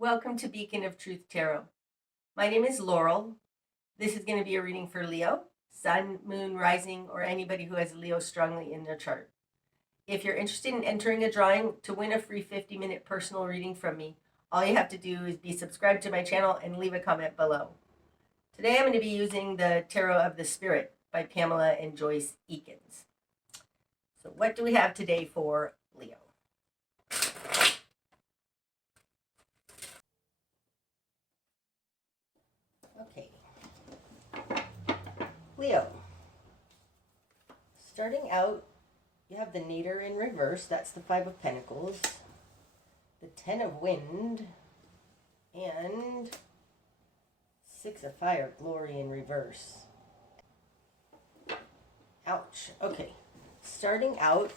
Welcome to Beacon of Truth Tarot. My name is Laurel. This is going to be a reading for Leo, Sun, Moon, Rising, or anybody who has Leo strongly in their chart. If you're interested in entering a drawing to win a free 50-minute personal reading from me, all you have to do is be subscribed to my channel and leave a comment below. Today I'm going to be using the Tarot of the Spirit by Pamela and Joyce Eakins. So what do we have today for Leo? Okay. Leo. Starting out, you have the Nadir in reverse. That's the Five of Pentacles. The Ten of Wind. And Six of Fire, Glory in reverse. Ouch. Okay. Starting out,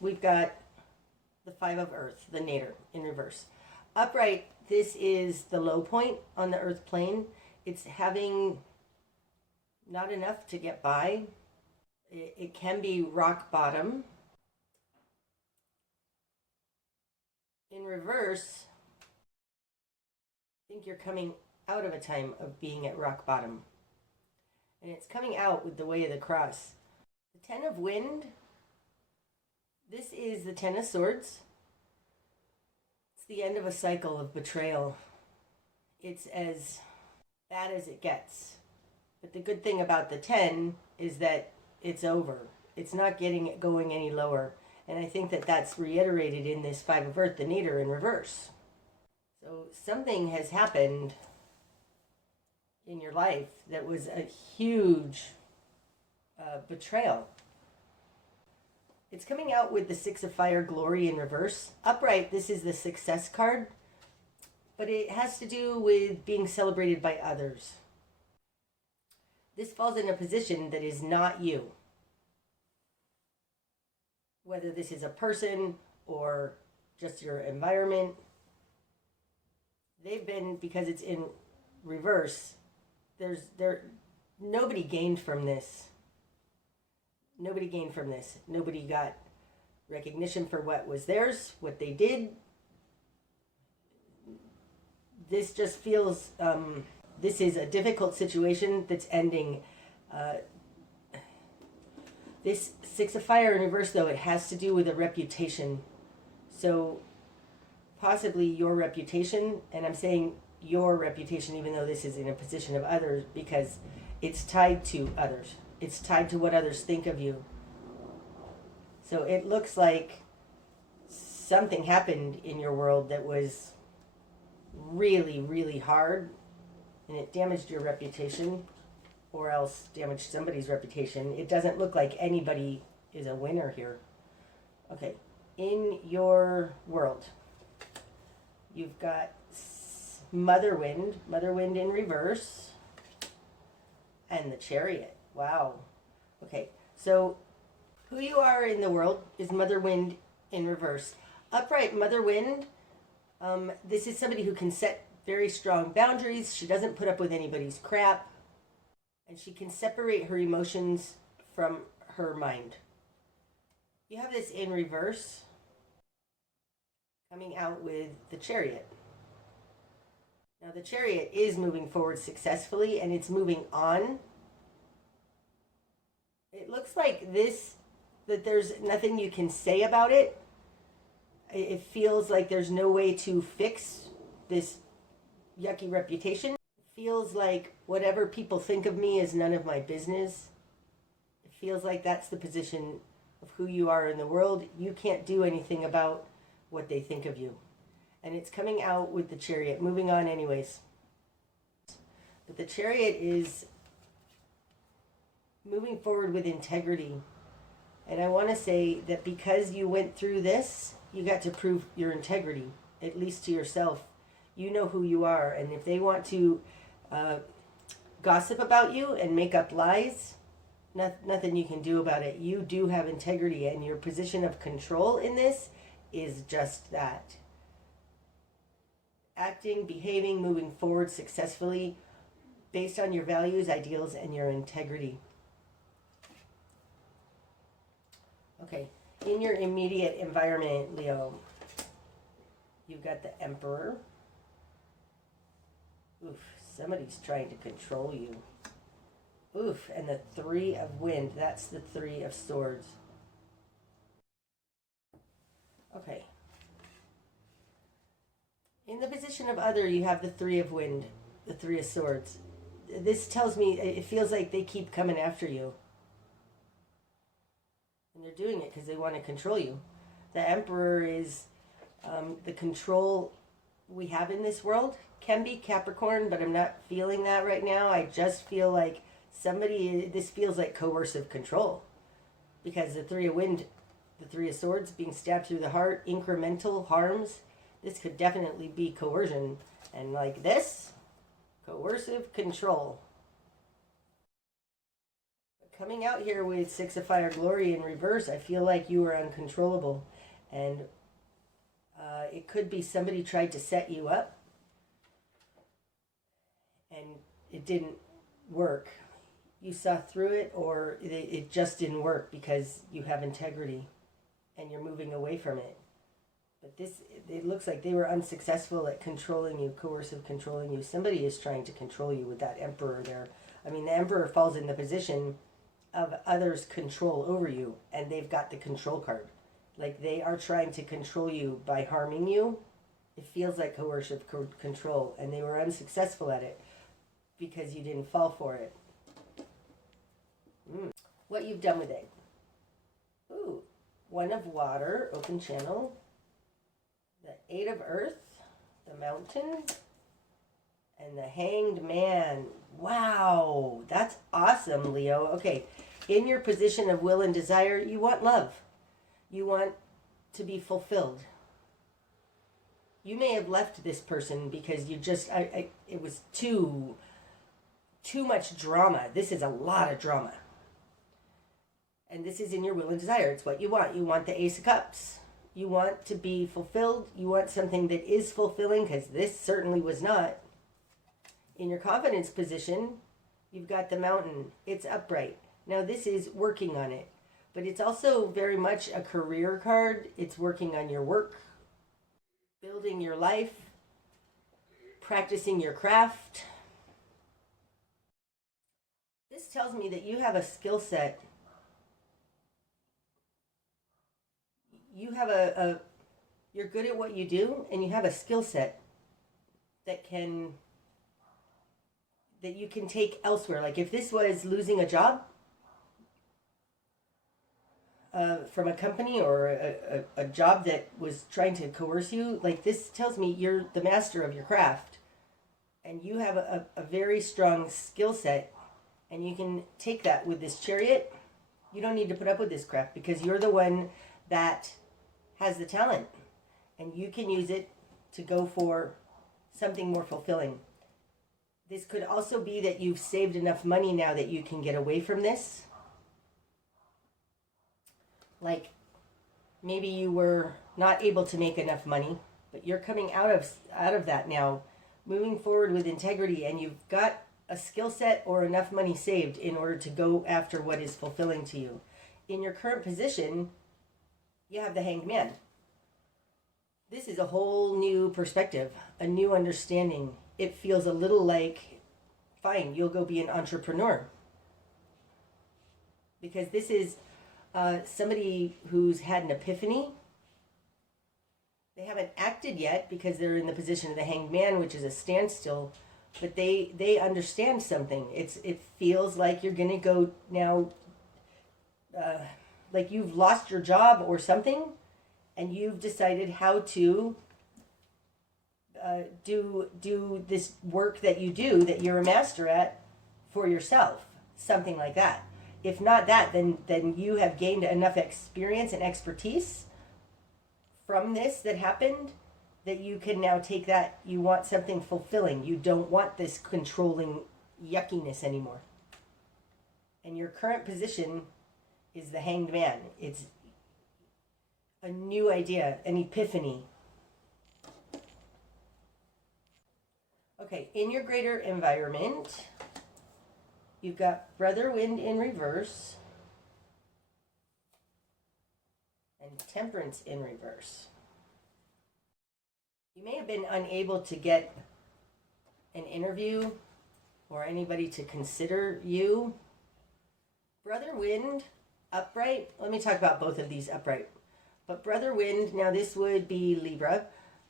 we've got the Five of Earth, the Nadir in reverse. Upright, this is the low point on the earth plane. It's having not enough to get by. It can be rock bottom. In reverse, I think you're coming out of a time of being at rock bottom. And it's coming out with the Way of the Cross. The Ten of Wind, this is the Ten of Swords. It's the end of a cycle of betrayal. It's as bad as it gets. But the good thing about the 10 is that it's over. It's not getting it going any lower. And I think that that's reiterated in this Five of Earth, the Nadir in reverse. So something has happened in your life that was a huge betrayal. It's coming out with the Six of Fire, Glory in reverse. Upright, this is the Success card. But it has to do with being celebrated by others. This falls in a position that is not you. Whether this is a person or just your environment. They've been, because it's in reverse, nobody gained from this. Nobody gained from this. Nobody got recognition for what was theirs, what they did. This just feels, this is a difficult situation that's ending. This Six of Fire in reverse, though, it has to do with a reputation. So possibly your reputation, and I'm saying your reputation even though this is in a position of others, because it's tied to others. It's tied to what others think of you. So it looks like something happened in your world that was really, really hard, and it damaged your reputation, or else damaged somebody's reputation. It doesn't look like anybody is a winner here. Okay, in your world, you've got Mother Wind in reverse, and the Chariot. Wow. Okay, so who you are in the world is Mother Wind in reverse. Upright, Mother Wind, this is somebody who can set very strong boundaries. She doesn't put up with anybody's crap. And she can separate her emotions from her mind. You have this in reverse, coming out with the Chariot. Now the Chariot is moving forward successfully, and it's moving on. It looks like that there's nothing you can say about it. It feels like there's no way to fix this yucky reputation. It feels like whatever people think of me is none of my business. It feels like that's the position of who you are in the world. You can't do anything about what they think of you. And it's coming out with the Chariot, moving on anyways. But the Chariot is moving forward with integrity. And I want to say that because you went through this, you got to prove your integrity, at least to yourself. You know who you are, and if they want to gossip about you and make up lies, nothing you can do about it. You do have integrity, and your position of control in this is just that. Acting, behaving, moving forward successfully based on your values, ideals, and your integrity. Okay, in your immediate environment, Leo, you've got the Emperor, Oof, somebody's trying to control you. Oof, and the Three of Wind, that's the Three of Swords. Okay. In the position of other, you have the Three of Wind, the Three of Swords. This tells me it feels like they keep coming after you. And they're doing it because they want to control you. The Emperor is the control we have in this world. Can be Capricorn, but I'm not feeling that right now. I just feel like this feels like coercive control. Because the Three of Wind, the Three of Swords, being stabbed through the heart, incremental harms, this could definitely be coercion. And like this, coercive control. Coming out here with Six of Fire Glory in reverse, I feel like you are uncontrollable. And it could be somebody tried to set you up and it didn't work. You saw through it, or it just didn't work because you have integrity and you're moving away from it. But it looks like they were unsuccessful at controlling you, coercive controlling you. Somebody is trying to control you with that Emperor there. I mean, the Emperor falls in the position of others' control over you, and they've got the control card. Like, they are trying to control you by harming you. It feels like coercive control, and they were unsuccessful at it because you didn't fall for it. What you've done with it. Ooh, One of Water, open channel. The Eight of Earth, the Mountain, and the Hanged Man. Wow, that's awesome, Leo. Okay, in your position of will and desire, you want love. You want to be fulfilled. You may have left this person because you just, it was too much drama. This is a lot of drama. And this is in your will and desire. It's what you want. You want the Ace of Cups. You want to be fulfilled. You want something that is fulfilling, because this certainly was not. In your confidence position, you've got the Mountain. It's upright. Now this is working on it. But it's also very much a career card. It's working on your work, building your life, practicing your craft. This tells me that you have a skill set. You have you're good at what you do, and you have a skill set that you can take elsewhere. Like if this was losing a job from a company, or a job that was trying to coerce you, like this tells me you're the master of your craft, and you have a very strong skill set, and you can take that with this Chariot. You don't need to put up with this crap because you're the one that has the talent, and you can use it to go for something more fulfilling. This could also be that you've saved enough money now that you can get away from this. Like maybe you were not able to make enough money, but you're coming out of that now, moving forward with integrity, and you've got a skill set or enough money saved in order to go after what is fulfilling to you. In your current position, you have the Hanged Man. This is a whole new perspective, a new understanding. It feels a little like, fine, you'll go be an entrepreneur. Because this is somebody who's had an epiphany. They haven't acted yet because they're in the position of the Hanged Man, which is a standstill. But they understand something. It feels like you're going to go now, like you've lost your job or something, and you've decided how to do this work that you do, that you're a master at, for yourself. Something like that. If not that, then you have gained enough experience and expertise from this that happened that you can now take that. You want something fulfilling. You don't want this controlling yuckiness anymore. And your current position is the Hanged Man. It's a new idea, an epiphany. Okay, in your greater environment, you've got Brother Wind in reverse and Temperance in reverse. You may have been unable to get an interview or anybody to consider you. Brother Wind, upright. Let me talk about both of these upright. But Brother Wind, now this would be Libra,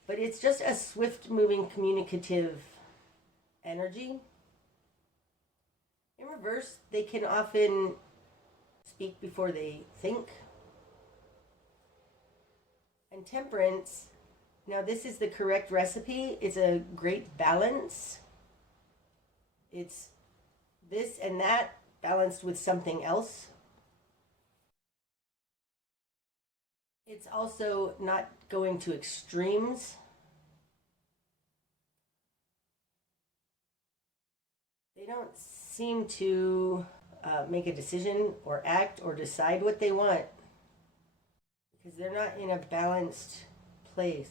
but it's just a swift-moving, communicative energy. In reverse, they can often speak before they think. And Temperance, now this is the correct recipe. It's a great balance. It's this and that balanced with something else. It's also not going to extremes. They don't seem to make a decision or act or decide what they want because they're not in a balanced place.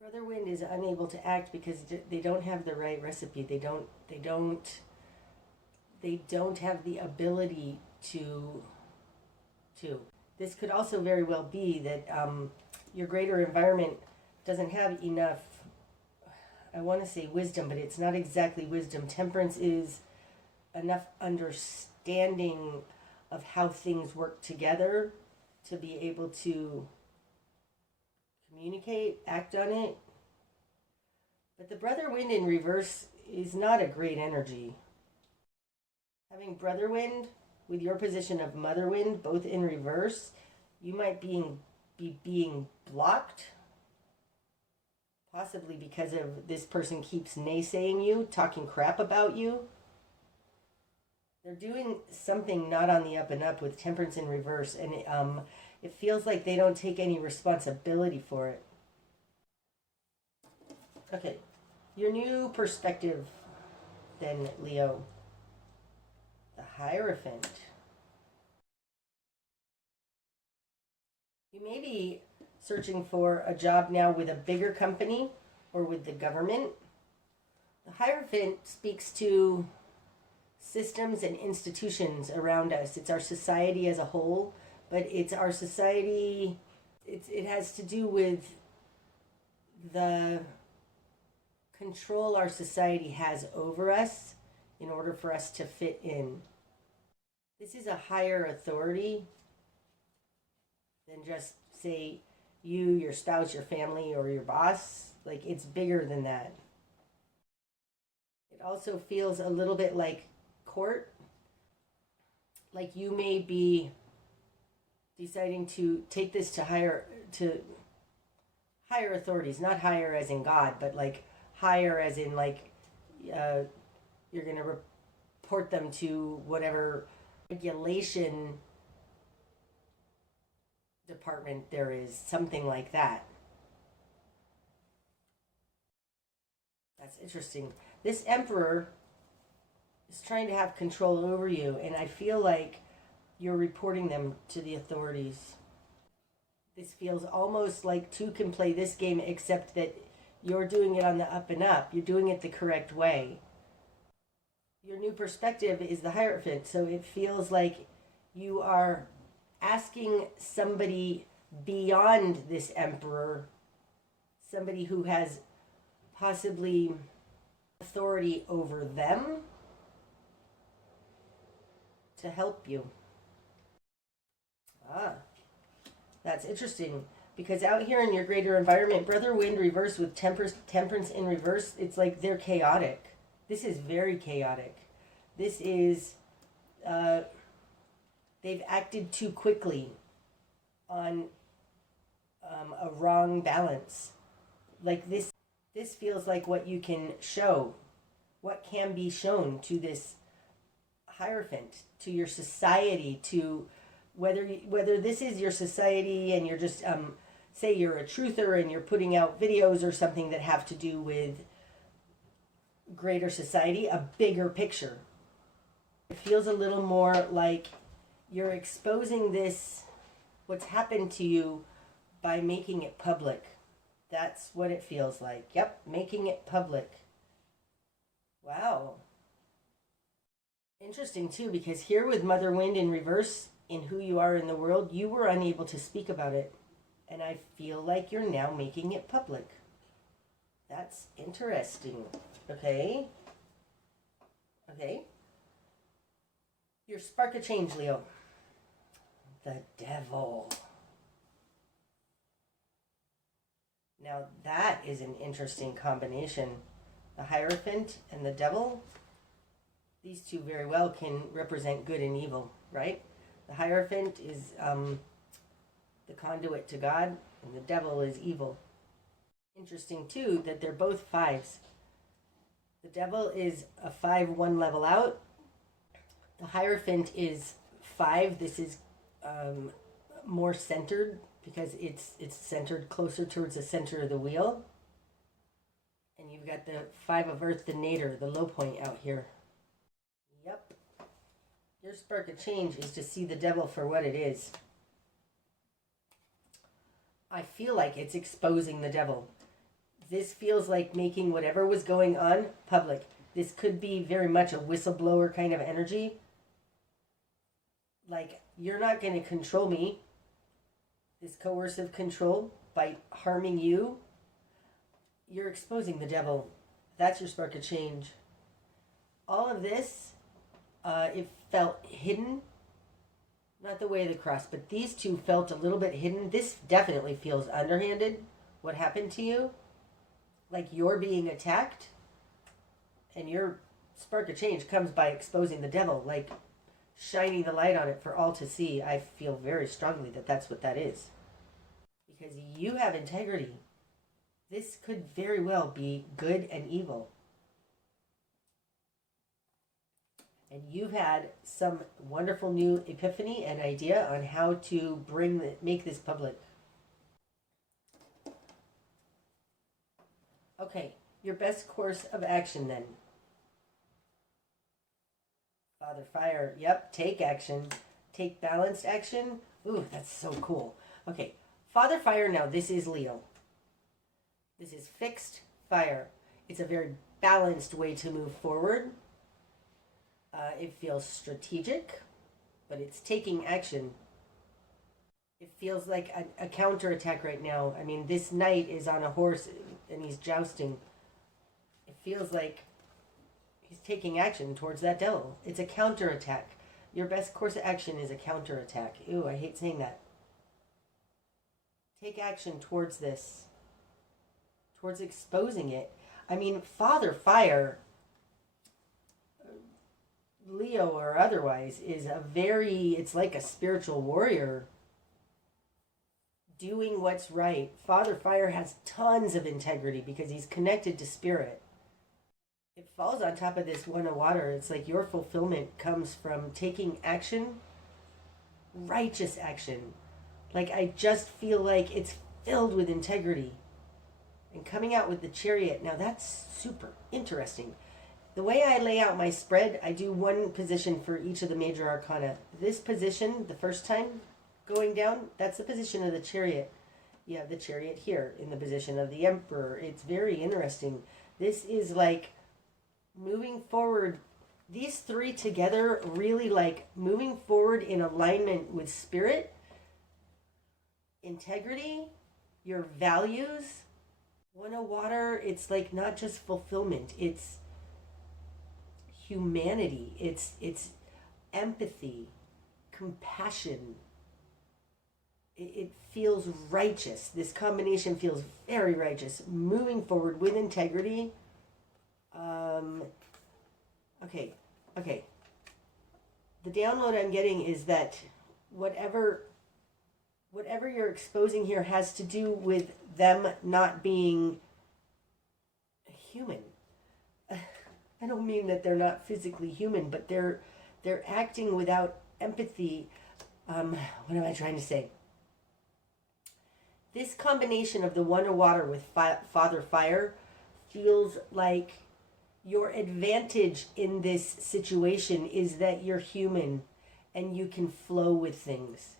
Brother Wind is unable to act because they don't have the right recipe. They don't have the ability to. This could also very well be that your greater environment doesn't have enough, I want to say wisdom, but it's not exactly wisdom. Temperance is enough understanding of how things work together to be able to communicate, act on it. But the Brother Wind in reverse is not a great energy. Having Brother Wind with your position of Mother Wind, both in reverse, you might be being blocked, possibly because of this person keeps naysaying you, talking crap about you. They're doing something not on the up and up with Temperance in reverse, and it feels like they don't take any responsibility for it. Okay, your new perspective then, Leo. The Hierophant. You may be searching for a job now with a bigger company or with the government. The Hierophant speaks to systems and institutions around us. It's our society as a whole, but it's our society, it has to do with the control our society has over us in order for us to fit in. This is a higher authority than just, say, you, your spouse, your family, or your boss. Like, it's bigger than that. It also feels a little bit like court. Like you may be deciding to take this to higher authorities, not higher as in God, but like higher as in like you're going to report them to whatever regulation department there is, something like that. That's interesting. This Emperor is trying to have control over you, and I feel like you're reporting them to the authorities. This feels almost like two can play this game, except that you're doing it on the up and up. You're doing it the correct way. Your new perspective is the Hierophant, so it feels like you are asking somebody beyond this Emperor, somebody who has possibly authority over them, to help you. That's interesting, because out here in your greater environment, Brother Wind reversed with Temperance in reverse, it's like they're chaotic. This is very chaotic. This is, they've acted too quickly on a wrong balance. Like this feels like what you can show, what can be shown to this Hierophant, to your society, to whether this is your society and you're just, say you're a truther and you're putting out videos or something that have to do with greater society, a bigger picture. It feels a little more like you're exposing this, what's happened to you, by making it public. That's what it feels like. Yep, making it public. Wow. Interesting too, because here with Mother Wind in reverse, in who you are in the world, you were unable to speak about it. And I feel like you're now making it public. That's interesting. Okay. Okay. Your spark of change, Leo. The devil. Now that is an interesting combination. The Hierophant and the devil. These two very well can represent good and evil, right? The Hierophant is the conduit to God, and the devil is evil. Interesting too that they're both fives. The devil is a 5-1 level out. The Hierophant is 5. This is more centered because it's centered closer towards the center of the wheel. And you've got the 5 of Earth, the nadir, the low point out here. Yep. Your spark of change is to see the devil for what it is. I feel like it's exposing the devil. This feels like making whatever was going on public. This could be very much a whistleblower kind of energy. Like, you're not going to control me. This coercive control by harming you. You're exposing the devil. That's your spark of change. All of this, it felt hidden. Not the way of the cross, but these two felt a little bit hidden. This definitely feels underhanded. What happened to you? Like you're being attacked. And your spark of change comes by exposing the devil. Like shining the light on it for all to see. I feel very strongly that that's what that is. Because you have integrity. This could very well be good and evil. And you've had some wonderful new epiphany and idea on how to make this public. Okay, your best course of action then. Father Fire, yep, take action. Take balanced action. Ooh, that's so cool. Okay, Father Fire now, this is Leo. This is fixed fire. It's a very balanced way to move forward. It feels strategic, but it's taking action. It feels like a counterattack right now. I mean, this knight is on a horse and he's jousting. It feels like he's taking action towards that devil. It's a counterattack. Your best course of action is a counterattack. Ew, I hate saying that. Take action towards this. Towards exposing it. I mean, Father Fire, Leo or otherwise, is it's like a spiritual warrior doing what's right. Father Fire has tons of integrity because he's connected to spirit. It falls on top of this one of water. It's like your fulfillment comes from taking action, righteous action. Like I just feel like it's filled with integrity. And coming out with the Chariot, now that's super interesting. The way I lay out my spread, I do one position for each of the major arcana. This position, the first time going down, that's the position of the Chariot. You have the Chariot here in the position of the Emperor. It's very interesting. This is like moving forward. These three together really like moving forward in alignment with spirit, integrity, your values. One of water, it's like not just fulfillment, it's humanity, it's empathy, compassion. It feels righteous. This combination feels very righteous. Moving forward with integrity. Okay. The download I'm getting is that whatever you're exposing here has to do with them not being human. I don't mean that they're not physically human, but they're acting without empathy. What am I trying to say? This combination of the one of water with Father Fire feels like your advantage in this situation is that you're human and you can flow with things.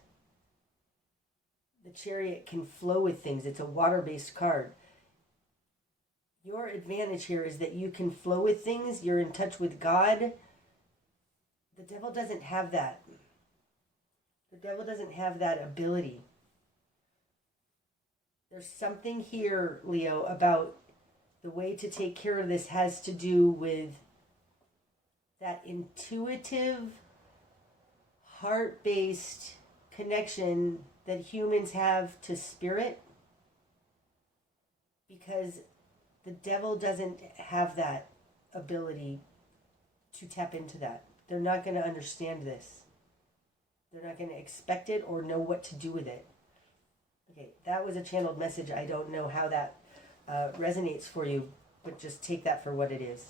The Chariot can flow with things. It's a water-based card. Your advantage here is that you can flow with things. You're in touch with God. The devil doesn't have that. The devil doesn't have that ability. There's something here, Leo, about the way to take care of this has to do with that intuitive, heart-based connection that humans have to spirit, because the devil doesn't have that ability to tap into that. They're not going to understand this. They're not going to expect it or know what to do with it. Okay, that was a channeled message. I don't know how that resonates for you, but just take that for what it is.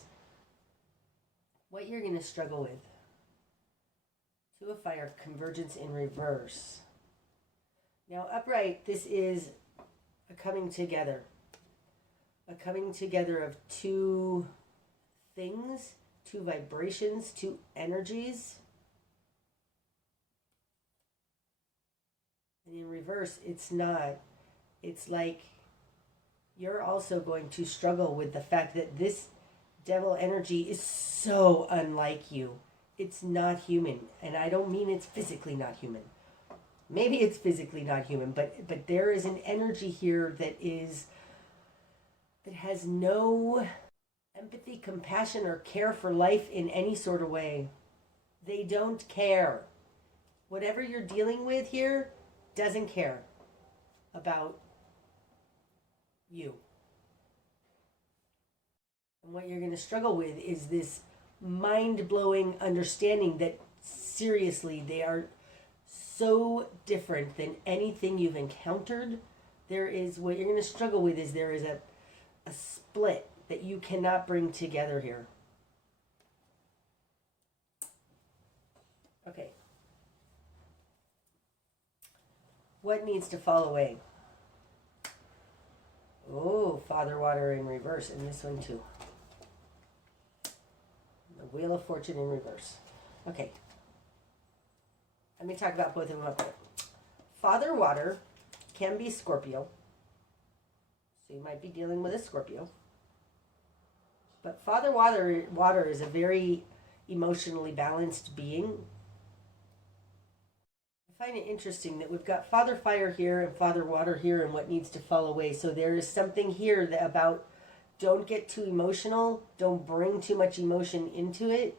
What you're going to struggle with. Two of Fire, convergence in reverse. Now, upright, this is a coming together. A coming together of two things, two vibrations, two energies. And in reverse, it's not. It's like you're also going to struggle with the fact that this devil energy is so unlike you. It's not human. And I don't mean it's physically not human. Maybe it's physically not human, but there is an energy here that has no empathy, compassion, or care for life in any sort of way. They don't care. Whatever you're dealing with here doesn't care about you. And what you're going to struggle with is this mind-blowing understanding that seriously they are so different than anything you've encountered. What you're going to struggle with is there is a split that you cannot bring together here. Okay. What needs to fall away? Oh, Father Water in reverse, and this one too. The Wheel of Fortune in reverse. Okay. Let me talk about both of them up there. Father Water can be Scorpio. So you might be dealing with a Scorpio. But Father Water is a very emotionally balanced being. I find it interesting that we've got Father Fire here and Father Water here and what needs to fall away. So there is something here that about don't get too emotional. Don't bring too much emotion into it.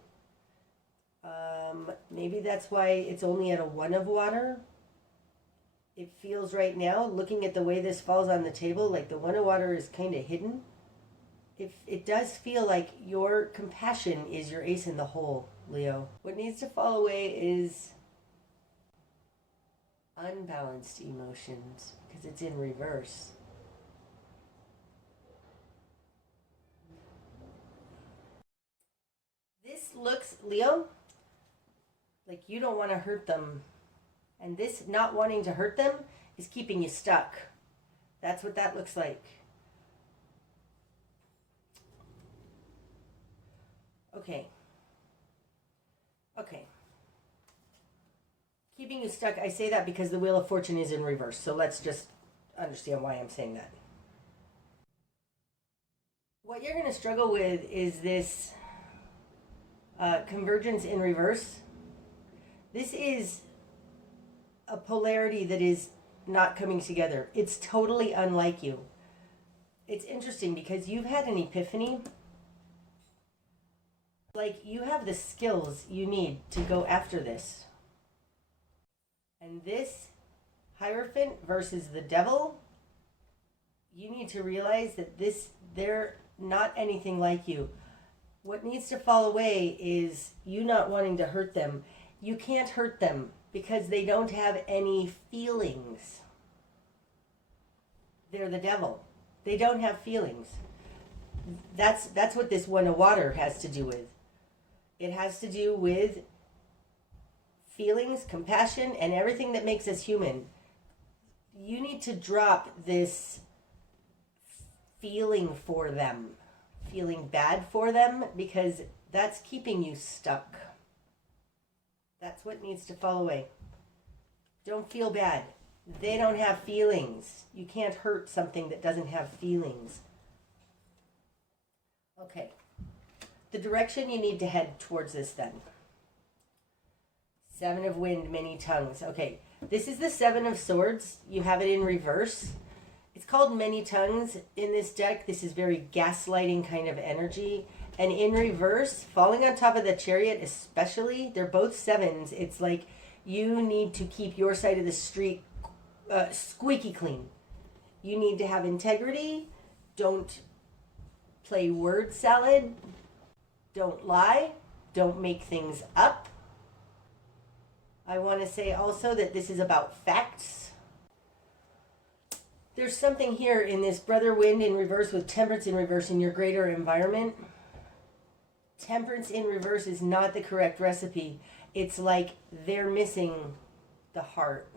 Maybe that's why it's only at a 1 of water. It feels right now, looking at the way this falls on the table, like the 1 of water is kind of hidden. It does feel like your compassion is your ace in the hole, Leo. What needs to fall away is unbalanced emotions, because it's in reverse. This looks, Leo, like you don't want to hurt them. And this not wanting to hurt them is keeping you stuck. That's what that looks like. Okay. Keeping you stuck, I say that because the Wheel of Fortune is in reverse. So let's just understand why I'm saying that. What you're going to struggle with is this convergence in reverse. This is a polarity that is not coming together. It's totally unlike you. It's interesting because you've had an epiphany. Like you have the skills you need to go after this. And this Hierophant versus the devil, you need to realize that they're not anything like you. What needs to fall away is you not wanting to hurt them. You can't hurt them because they don't have any feelings. They're the devil. They don't have feelings. That's what this 1 of water has to do with. It has to do with feelings, compassion, and everything that makes us human. You need to drop this feeling for them, feeling bad for them, because that's keeping you stuck. That's what needs to fall away. Don't feel bad. They don't have feelings. You can't hurt something that doesn't have feelings. Okay. The direction you need to head towards this then. 7 of Wind, many tongues. Okay, this is the 7 of Swords. You have it in reverse. It's called Many Tongues in this deck. This is very gaslighting kind of energy. And in reverse, falling on top of the Chariot especially, they're both sevens. It's like you need to keep your side of the street squeaky clean. You need to have integrity. Don't play word salad. Don't lie. Don't make things up. I want to say also that this is about facts. There's something here in this Brother Wind in reverse with Temperance in reverse in your greater environment. Temperance in reverse is not the correct recipe. It's like they're missing the heart.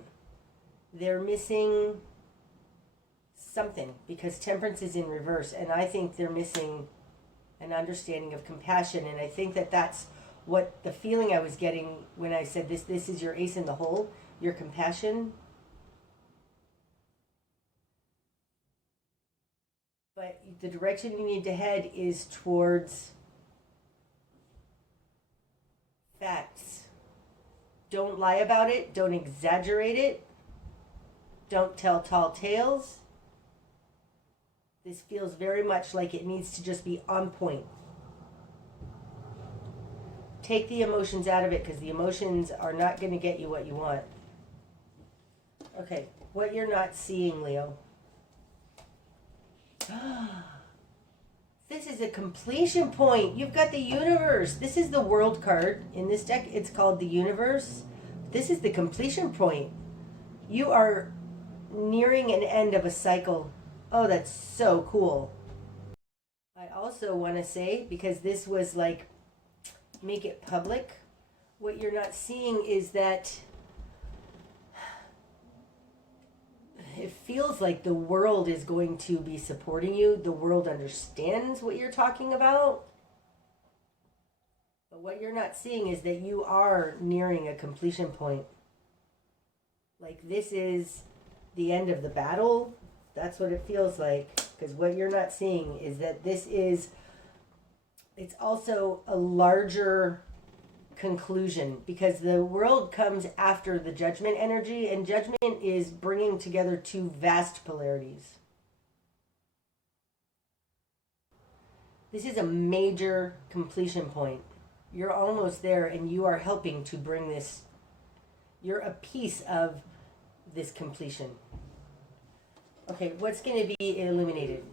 They're missing something because temperance is in reverse, and I think they're missing an understanding of compassion, and I think that that's what the feeling I was getting when I said this is your ace in the hole, your compassion. But the direction you need to head is towards facts. Don't lie about it. Don't exaggerate it. Don't tell tall tales. This feels very much like it needs to just be on point. Take the emotions out of it because the emotions are not going to get you what you want. Okay, what you're not seeing, Leo. This is a completion point. You've got the universe. This is the world card. In this deck, it's called the universe. This is the completion point. You are nearing an end of a cycle. Oh, that's so cool. I also want to say, because this was like, make it public, what you're not seeing is that it feels like the world is going to be supporting you. The world understands what you're talking about. But what you're not seeing is that you are nearing a completion point. Like this is the end of the battle. That's what it feels like. Because what you're not seeing is that it's also a larger conclusion because the world comes after the judgment energy, and judgment is bringing together two vast polarities. This is a major completion point. You're almost there, and you are helping to bring this. You're a piece of this completion. Okay, what's going to be illuminated?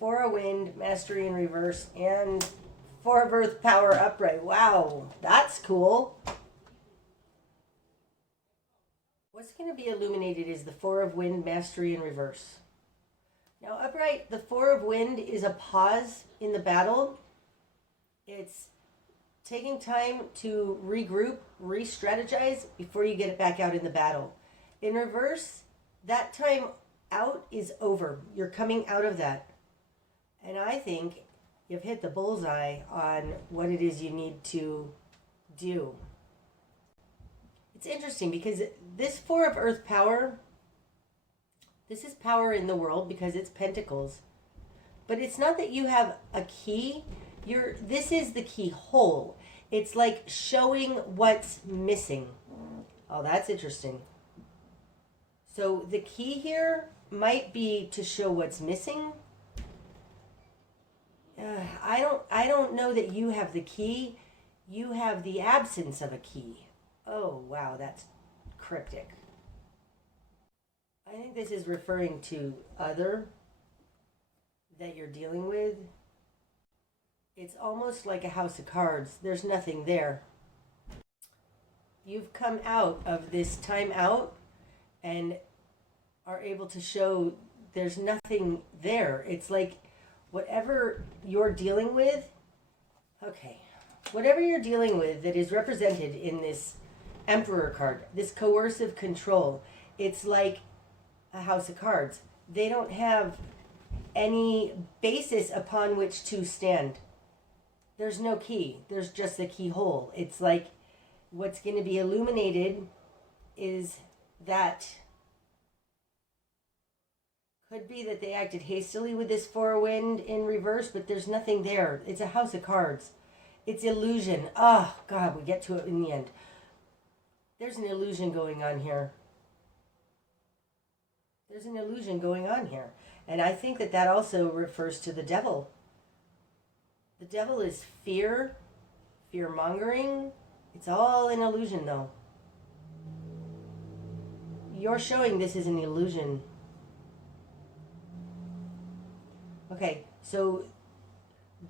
Four of Wind, Mastery in reverse, and Four of Earth, Power upright. Wow, that's cool. What's going to be illuminated is the Four of Wind, Mastery in reverse. Now, upright, the Four of Wind is a pause in the battle. It's taking time to regroup, re-strategize before you get it back out in the battle. In reverse, that time out is over. You're coming out of that. And I think you've hit the bullseye on what it is you need to do. It's interesting because this Four of Earth power, this is power in the world because it's pentacles. But it's not that you have a key. This is the keyhole. It's like showing what's missing. Oh, that's interesting. So the key here might be to show what's missing. I don't know that you have the key. You have the absence of a key. Oh, wow, that's cryptic. I think this is referring to other that you're dealing with. It's almost like a house of cards. There's nothing there. You've come out of this time out and are able to show there's nothing there. It's like whatever you're dealing with, whatever you're dealing with that is represented in this Emperor card, this coercive control, it's like a house of cards. They don't have any basis upon which to stand. There's no key. There's just a keyhole. It's like what's going to be illuminated is that could be that they acted hastily with this Four of Wind in reverse, but there's nothing there. It's a house of cards. It's illusion. Oh, God, we get to it in the end. There's an illusion going on here. There's an illusion going on here. And I think that that also refers to the devil. The devil is fear, fear-mongering. It's all an illusion, though. You're showing this is an illusion. Okay, so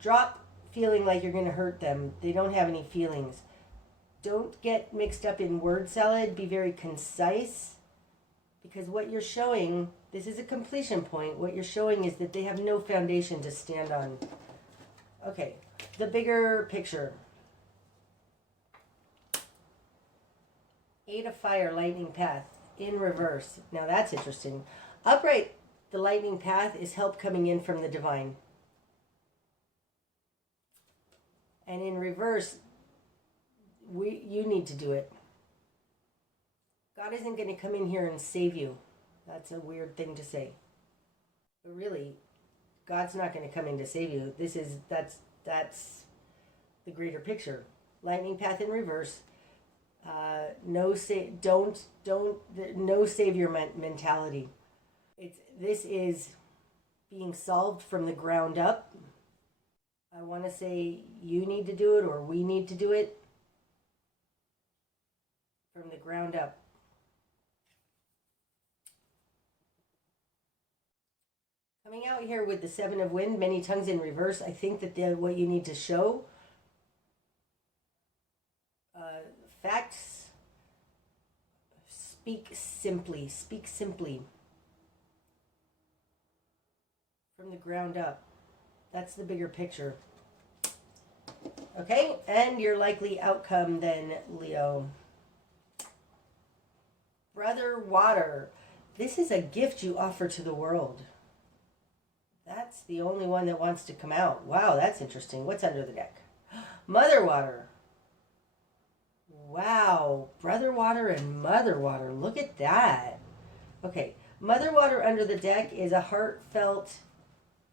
drop feeling like you're going to hurt them. They don't have any feelings. Don't get mixed up in word salad. Be very concise. Because what you're showing, this is a completion point. What you're showing is that they have no foundation to stand on. Okay, the bigger picture. 8 of fire, lightning path, in reverse. Now that's interesting. Upright, the lightning path is help coming in from the divine. And in reverse, you need to do it. God isn't going to come in here and save you. That's a weird thing to say. But really, God's not going to come in to save you. That's the greater picture. Lightning path in reverse. No savior mentality. This is being solved from the ground up. I want to say you need to do it, or we need to do it from the ground up. Coming out here with the 7 of wind, many tongues in reverse, I think that what you need to show, facts, speak simply from the ground up. That's the bigger picture. Okay, and your likely outcome then, Leo. Brother Water, this is a gift you offer to the world. That's the only one that wants to come out. Wow, that's interesting. What's under the deck? Mother Water. Wow, Brother Water and Mother Water. Look at that. Okay, Mother Water under the deck is a heartfelt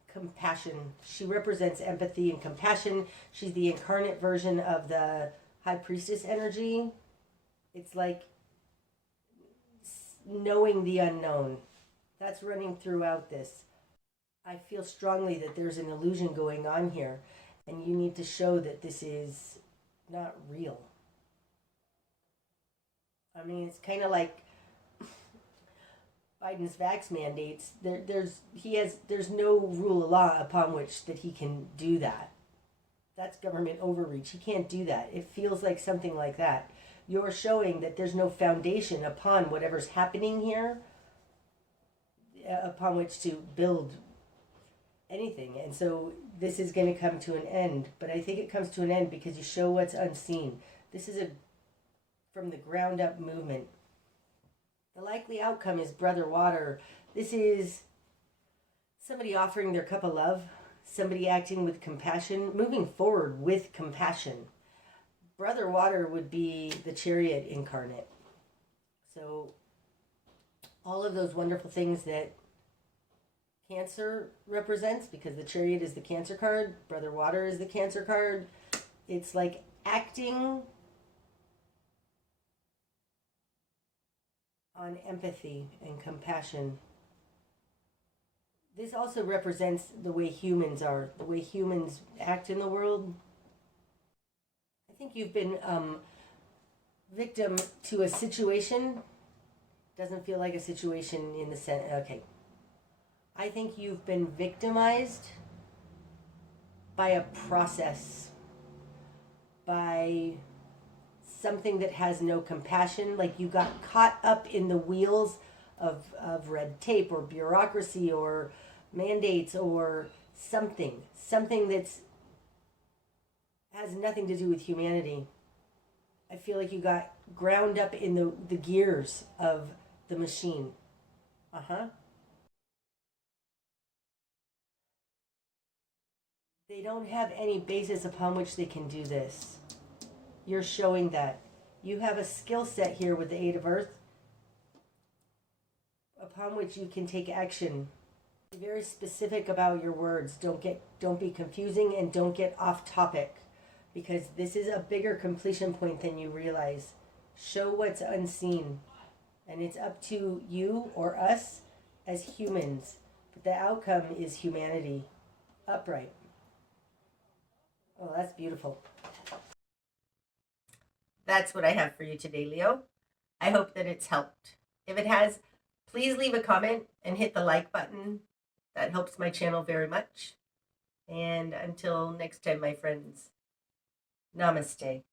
compassion. She represents empathy and compassion. She's the incarnate version of the High Priestess energy. It's like knowing the unknown. That's running throughout this. I feel strongly that there's an illusion going on here, and you need to show that this is not real. I mean, it's kind of like Biden's vax mandates. There's no rule of law upon which that he can do that. That's government overreach. He can't do that. It feels like something like that. You're showing that there's no foundation upon whatever's happening here, upon which to build anything. And so this is going to come to an end. But I think it comes to an end because you show what's unseen. This is a from the ground up movement. The likely outcome is Brother Water. This is somebody offering their cup of love, somebody acting with compassion, moving forward with compassion. Brother Water would be the Chariot incarnate. So all of those wonderful things that Cancer represents, because the Chariot is the Cancer card, Brother Water is the Cancer card. It's like acting on empathy and compassion. This also represents the way humans are, the way humans act in the world. I think you've been victim to a situation. Doesn't feel like a situation in the sense, okay. I think you've been victimized by a process, by something that has no compassion, like you got caught up in the wheels of red tape or bureaucracy or mandates or something that's has nothing to do with humanity. I feel like you got ground up in the gears of the machine. They don't have any basis upon which they can do this. You're showing that. You have a skill set here with the 8 of Earth upon which you can take action. Be very specific about your words. Don't be confusing, and don't get off topic, because this is a bigger completion point than you realize. Show what's unseen, and it's up to you or us as humans, but the outcome is humanity upright. Oh, that's beautiful. That's what I have for you today, Leo. I hope that it's helped. If it has, please leave a comment and hit the like button. That helps my channel very much. And until next time, my friends, namaste.